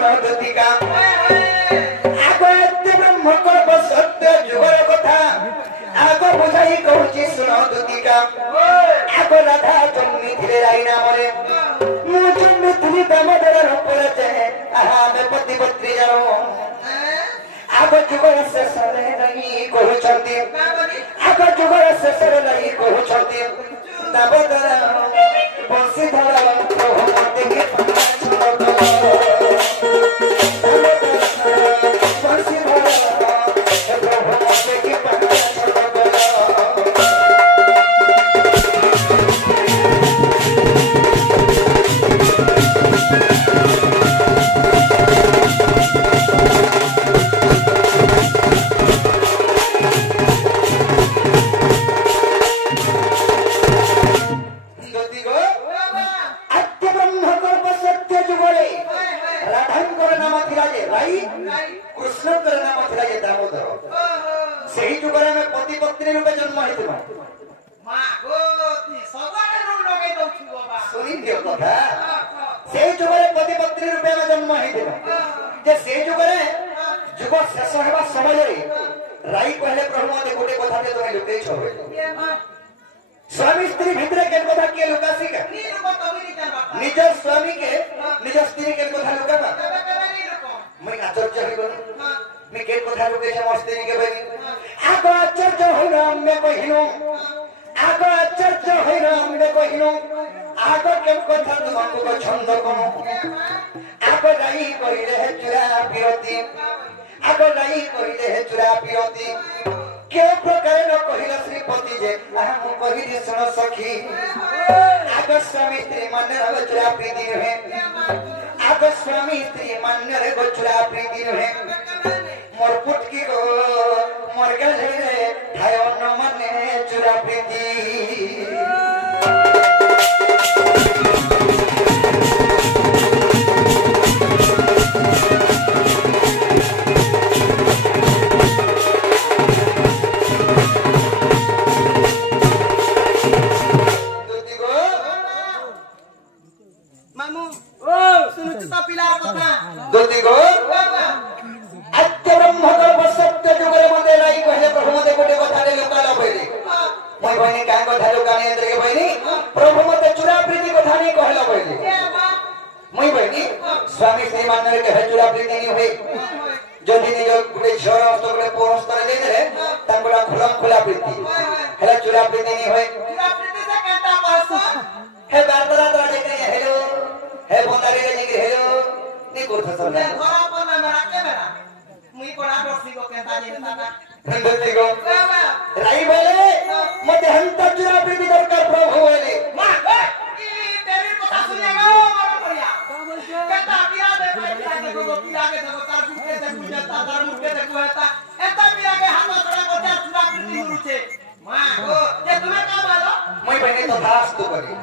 सुनो दुतिका आगो एते ब्रह्मकल्प सत्य जुगर कथा आगो बुझाई कहूची सुनो दुतिका आगो राधा जन्मी थिले राई नामरे मु जन्मी थिली दामोदर रूपरे जे आहा मे पति पत्री जानो आगो जुगर शेषरे नहीं कहउछंती आगो जुगर शेषरे नहीं कहउछंती दामोदर बंशीधर प्रभु देखे स्वामी स्त्री भितरे के कथा के लुकासी का निज स्वामी के निज स्त्री के कथा लुकाबा मैं आश्चर्य होई गलो मैं के कथा लुके से मस्ती के बनी आगो आश्चर्य होई राम में कहिनो आगो आश्चर्य होई राम में कहिनो आगो के कथा तुमको को छंद कोनो आगो जाई कहिले है चुरा विरति आगो जाई कहिले है चुरा विरति के प्रकार न कहिला श्रीपति जे हम कहि सुन सखी आग स्वामी स्त्री मान्य रे गोचरा प्रीति रहे आग स्वामी स्त्री मान्य रे गोचरा प्रीति रहे मोर पुटकी गो मोर गले ठाय न माने चुरा प्रीति स्वामी श्री मान्य के चुरा प्रीति नहीं हुई जो दिन जो गुटे झोर तो गुटे पोरस्तर दे दे तंगुला खुलम खुला प्रीति हेला चुरा प्रीति नहीं हुई चुरा प्रीति से कहता पासो हे बारबरा तो देखे हेलो हे बोंदारी रे जी हेलो नी कोथा सब ने घरा पर ना मेरा के मेरा मुई कोड़ा डोसी को कहता जे ना हंदती को राई बोले मते हंता चुरा प्रीति दरकार प्रभु बोले मां ई तेरी कथा सुनेगा मारो बढ़िया कहता पिया देखो पिया के देखो तार मुके से गुजरता तार मुके से गुजरता एता पिया के हाथ खड़ा को जा चुरा प्रीति मुचे मां को जे तुम्हें का मालो मैं बने तो दास तो करी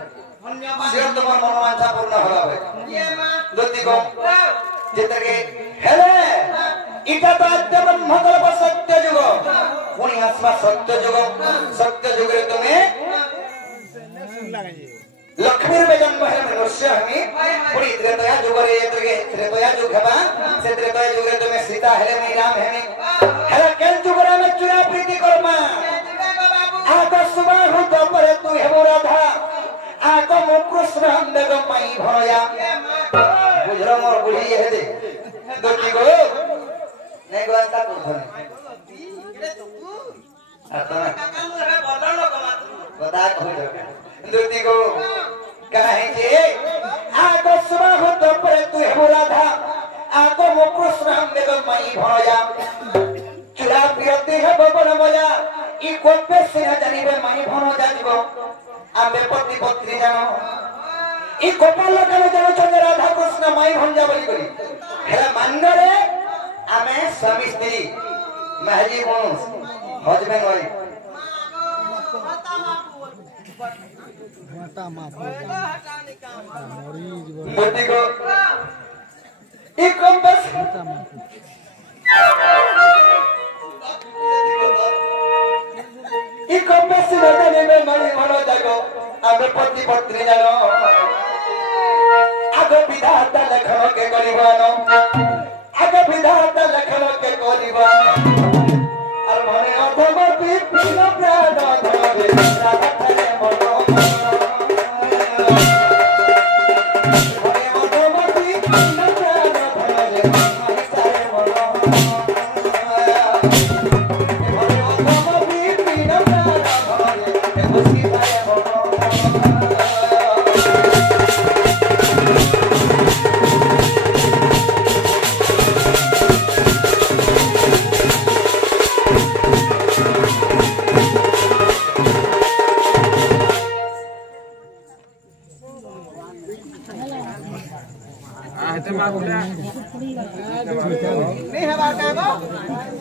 धन्यवाद सिर तुम्हार मनोवांछा पूर्ण होला भाई ये मां दोती को जेतर के हेले इटा तो अद्य ब्रह्मकल्प सत्य जुग पुणी आत्मा सत्य जुग रे तुम्हें लक्ष्मी रे जन्म है मनुष्य हमें पुणी त्रेतया जुग रे त्रेतया जुग हवा से त्रेतया जुग रे तुम्हें सीता है मैं राम है हेला केन जुग रे में चुरा प्रीति करमा आको सुबह हो तो पर तू है वो राधा आको मो कृष्ण हम देव मई भया बुझरो मोर बुढ़ी है दे दोती को नहीं गोस्ता को धने आता काका रे बदल बता कहो दोती को कहे जे आको सुबह हो तो पर तू है वो राधा आको मो कृष्ण हम देव मई भया चुरा प्रियते है बबन मजा ई कोपे से जानिबे मई भनो जानिबो आमे पति पत्नी जानो ई गोपाल लोकने जानो चंद्र राधा कृष्ण मई भंजा बोली करी हेला मान्य रे आमे स्वामी स्त्री महजी बोस हजबेंड वाइफ माता माफो मोरी को ई कंपस माता माफो ई कंपस नदने में मई भनो जागो आमे पति पत्नी जानो आगो विधाता लखन के करिबानो आगे विधाता लखन के करिबानो और मने अधम विपिन प्राण धरे राधा धरे मनो नहीं है बात है वो